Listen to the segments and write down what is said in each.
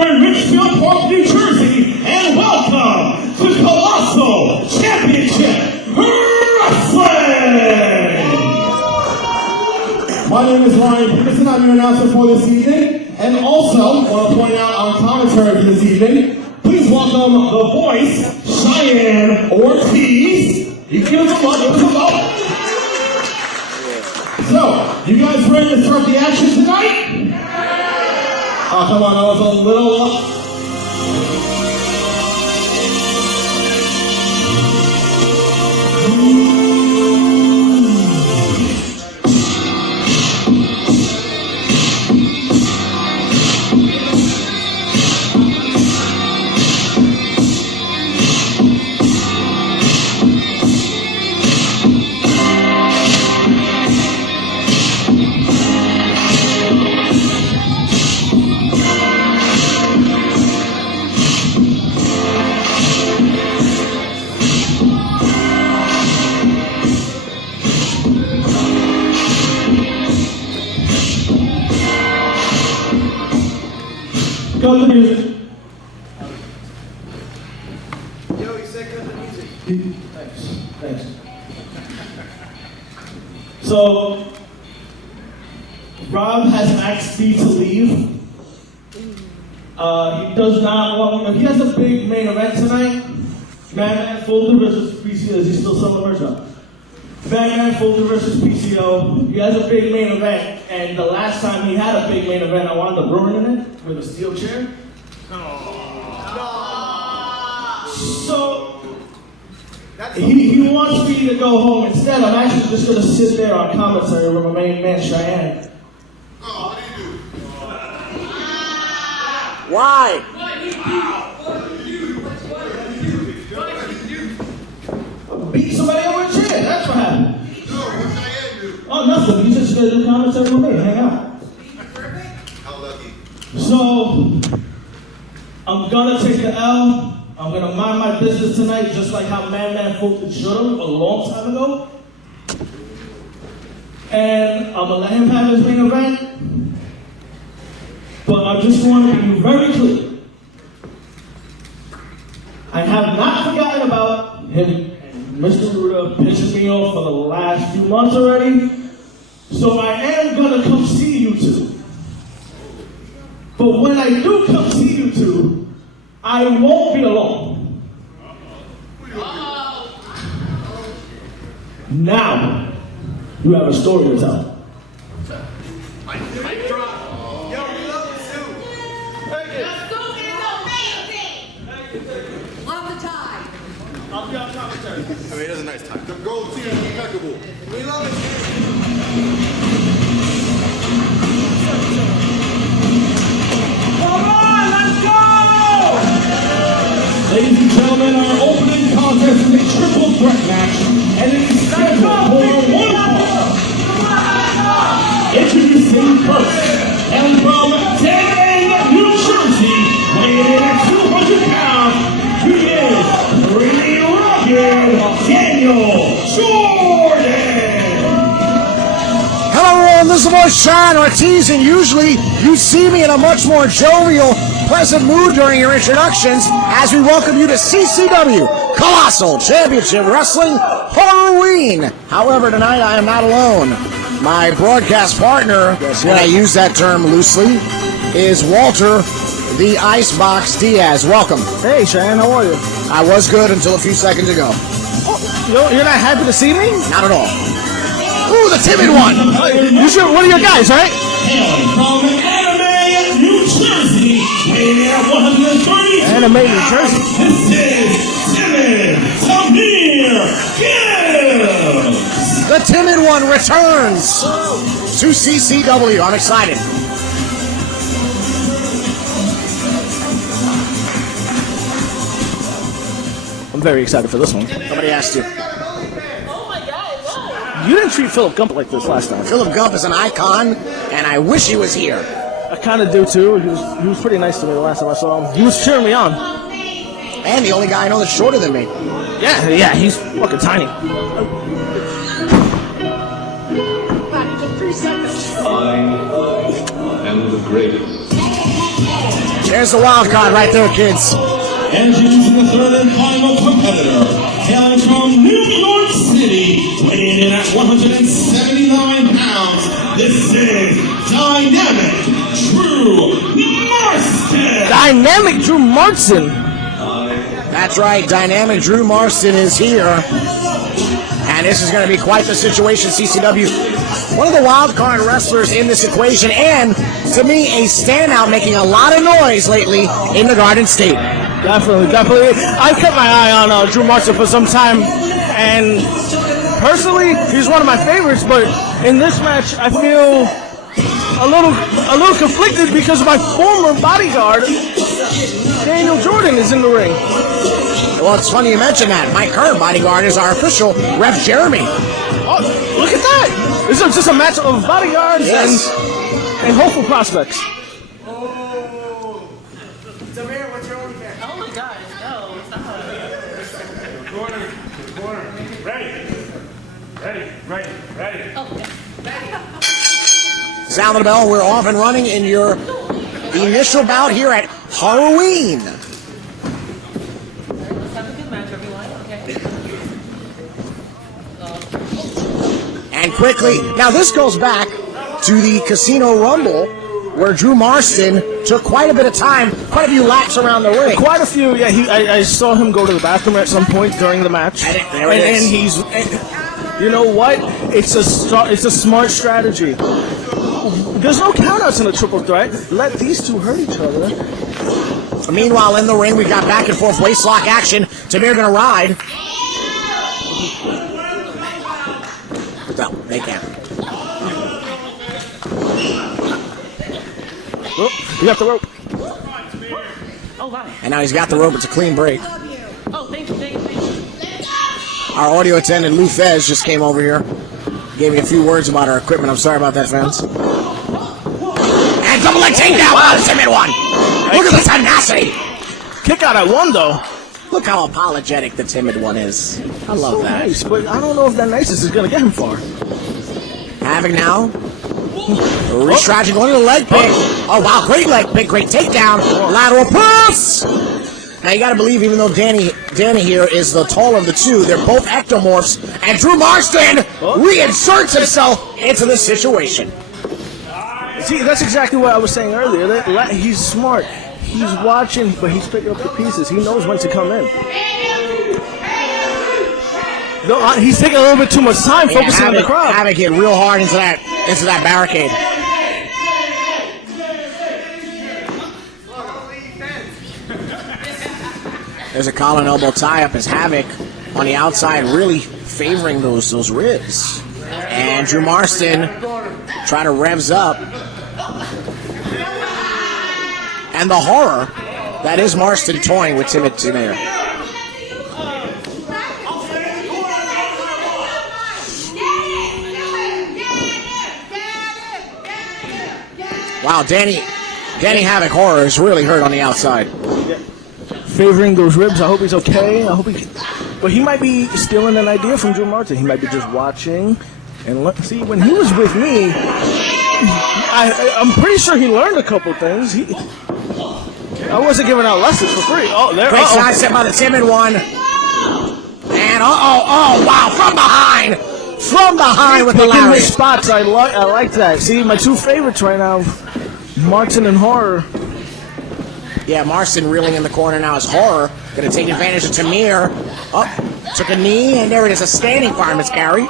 here in Richfield Park, New Jersey, and welcome to Colossal Championship Wrestling! My name is Ryan Peterson. I'm your announcer for this evening, and also want to point out our commentary for this evening. Please welcome the voice, Cheyenne Ortiz. You give us a love, give us a love. So, you guys ready to start the action tonight? Oh, come on, that was a little... Cut the music. Yo, you said cut the music. Thanks. So, Rob has asked me to leave. He does not want, he has a big main event tonight. Man Folder versus PCO. Is he still selling merch up? Man Folder versus PCO. He has a big main event, and the last time he had a big main event, I wanted to ruin it with a steel chair. So he wants me to go home instead. I'm actually just going to sit there on commentary with my main man Cheyenne. Oh, what do you do? Why? Beat somebody over a chair. That's what happened. No, what Cheyenne do? Oh, nothing. He's just going to do commentary with me. Hang out. How lucky. So, I'm gonna take the L. I'm gonna mind my business tonight, just like how Man Fulton should have a long time ago. And I'm gonna let him have his main event. But I just want to be very clear. I have not forgotten about him and Mr. Ruda pissing me off for the last few months already. So I am gonna come see you two. But when I do come see you two, I won't be alone. Now, you have a story to tell. Mic drop. Yo, we love the suit. Love the tie. I'll be on commentary. I mean, it is a nice time. The gold team is impeccable. We love it. Come on, let's go! Ladies and gentlemen, our opening contest is a triple threat match, and it is scheduled for one fall. Introducing first, and from Timid, New Jersey, weighing in at 200 pounds, he is pretty rugged Daniel Jordan. Hello everyone, this is the voice Cheyenne Ortiz, and usually you see me in a much more jovial, pleasant mood during your introductions as we welcome you to CCW, Colossal Championship Wrestling, Horrorween. However, tonight I am not alone. My broadcast partner, and I use that term loosely, is Walter, the Icebox Diaz. Welcome. Hey, Cheyenne, how are you? I was good until a few seconds ago. Oh, you're not happy to see me? Not at all. Ooh, the timid one! You should, one of your guys, right? Hailing from Anime, New Jersey, weighing in at 130. Anime, New Jersey. This is Timid Tamir Gibbs. The timid one returns to CCW. I'm excited. I'm very excited for this one. Somebody asked you. You didn't treat Philip Gump like this last time. Philip Gump is an icon, and I wish he was here. I kind of do too. He was pretty nice to me the last time I saw him. He was cheering me on. And the only guy I know that's shorter than me. Yeah, he's fucking tiny. I am the greatest. There's the wild card right there, kids. Introducing the third and final competitor, hailing from New York City, weighing in at 179 pounds. This is Dynamic Drew Marston. Dynamic Drew Marston. That's right, Dynamic Drew Marston is here. And this is going to be quite the situation, CCW. One of the wild card wrestlers in this equation, and to me, a standout making a lot of noise lately in the Garden State. Definitely. I've kept my eye on Drew Marston for some time, and personally, he's one of my favorites. But in this match, I feel a little conflicted because my former bodyguard, Daniel Jordan, is in the ring. Well, it's funny you mention that. My current bodyguard is our official Ref Jeremy. Oh, look at that! This is just a match of bodyguards and hopeful prospects. Tamir, what's your only man? Oh my God, no, stop. Corner. Ready. Oh, yeah. Sound of the bell, we're off and running in your initial bout here at Horrorween. Let's have a good match, everyone, okay? And quickly, now this goes back to the Casino Rumble, where Drew Marston took quite a bit of time, quite a few laps around the ring. Quite a few, yeah. I saw him go to the bathroom at some point during the match. And he's, you know what? It's a smart strategy. There's no countouts in a triple threat. Let these two hurt each other. Meanwhile, in the ring, we've got back and forth waistlock action. Tamir gonna ride. No, they can't. Oh, you got the rope. Oh, wow. And now he's got the rope. It's a clean break. Oh, thank you. Our audio attendant, Lou Fez, just came over here. Gave me a few words about our equipment. I'm sorry about that, fans. And double leg takedown. Wow, the timid one. Look at the tenacity. Kick out at one, though. Look how apologetic the timid one is. I love that. Nice, but I don't know if that niceness is going to get him far. Having now. Restrategy going to the leg pick. Oh, wow, great leg pick. Great takedown. Lateral push. Now, you got to believe, even though Danny here is the taller of the two, they're both ectomorphs. And Drew Marston reinserts himself into the situation. See, that's exactly what I was saying earlier. He's smart. He's watching, but he's picking up the pieces. He knows when to come in. No, he's taking a little bit too much time focusing on the crowd. Havoc hit real hard into that barricade. There's a collar and elbow tie-up as Havoc on the outside really favoring those ribs. And Drew Marston trying to revs up. And the horror that is Marston toying with Timid Tamir. Wow, Danny Havoc Horror is really hurt on the outside. Favoring those ribs. I hope he's okay. But he might be stealing an idea from Drew Marston. He might be just watching. And see, when he was with me, I'm pretty sure he learned a couple things. I wasn't giving out lessons for free. Oh, there. Great side step by the timid one. And wow, from behind with the Picking lariat. his spots. I like that. See, my two favorites right now, Marston and Horror. Yeah, Marston reeling in the corner now is Horror. Going to take advantage of Tamir. Took a knee, and there it is, a standing fireman's carry.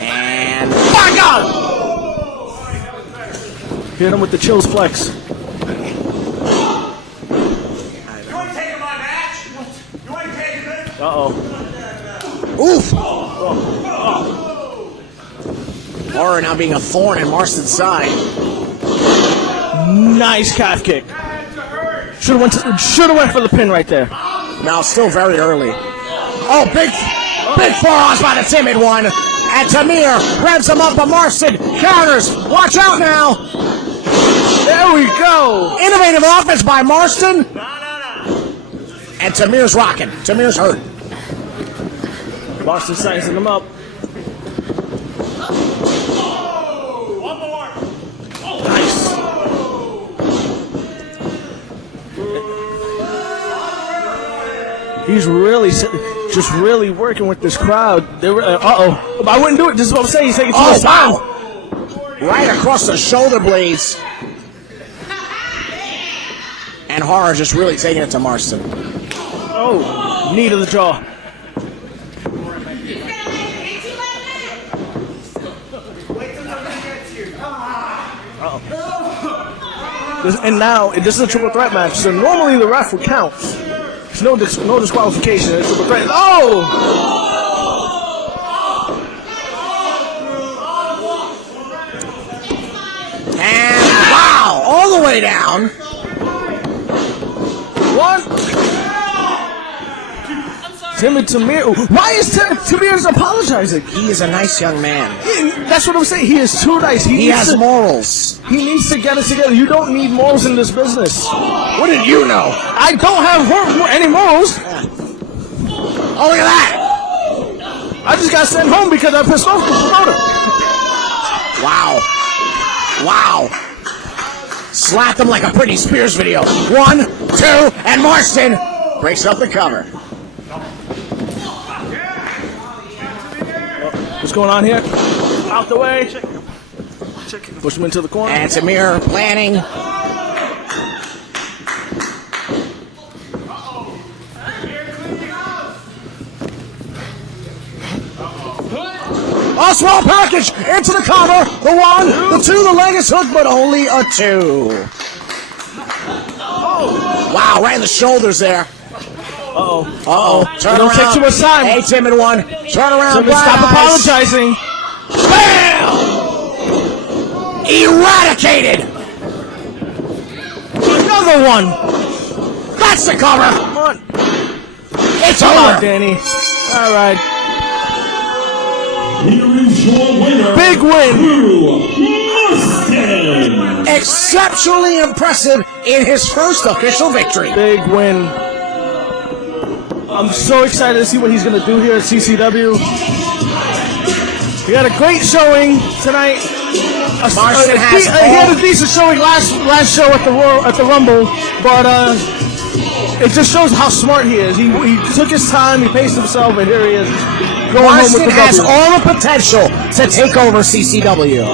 And my God! Hit him with the chills flex. You ain't taking my match? You ain't taking it? Uh-oh. Oof! Horror now being a thorn in Marston's side. Nice calf kick. Should have went for the pin right there. Now still very early. Oh, big forearms by the timid one. And Tamir revs him up, but Marston counters. Watch out now. There we go. Innovative offense by Marston. And Tamir's rocking. Tamir's hurt. Marston sizing him up. One more. Nice. He's really just really working with this crowd. They were, uh-oh. I wouldn't do it. This is what I'm saying. He's taking too much time. Wow! Right across the shoulder blades. And Horror just really taking it to Marston. Oh, knee to the jaw. And now, this is a triple threat match, so normally the ref would count. There's no disqualification. It's a triple threat. Oh! And wow! All the way down. One. Timid Tamir. Why is Tamir's apologizing? He is a nice young man. That's what I'm saying. He is too nice. He has morals. He needs to get it together. You don't need morals in this business. What did you know? I don't have any morals. Oh, look at that! I just got sent home because I pissed off the promoter. Wow. Wow. Slapped him like a Britney Spears video. 1, 2, and Marston breaks up the cover. What's going on here? Out the way. Check. Push him into the corner. And Tamir planning. A small package into the cover. The 1, the 2, the leg is hooked, but only a 2. Wow, right in the shoulders there. Uh-oh. Turn Don't around. take too much time. Hey, Timid one. Turn around. Timid, stop apologizing. Bam! Eradicated. Another one. That's the cover. Come on. It's Come over. on, Danny. All right. Here is your winner. Big win. Marston. Exceptionally impressive in his first official victory. Big win. I'm so excited to see what he's going to do here at CCW. He had a great showing tonight. Marston He had a decent showing last show at the Rumble, but it just shows how smart he is. He took his time, he paced himself, and here he is going home with Marston the has W. all the potential to take over CCW.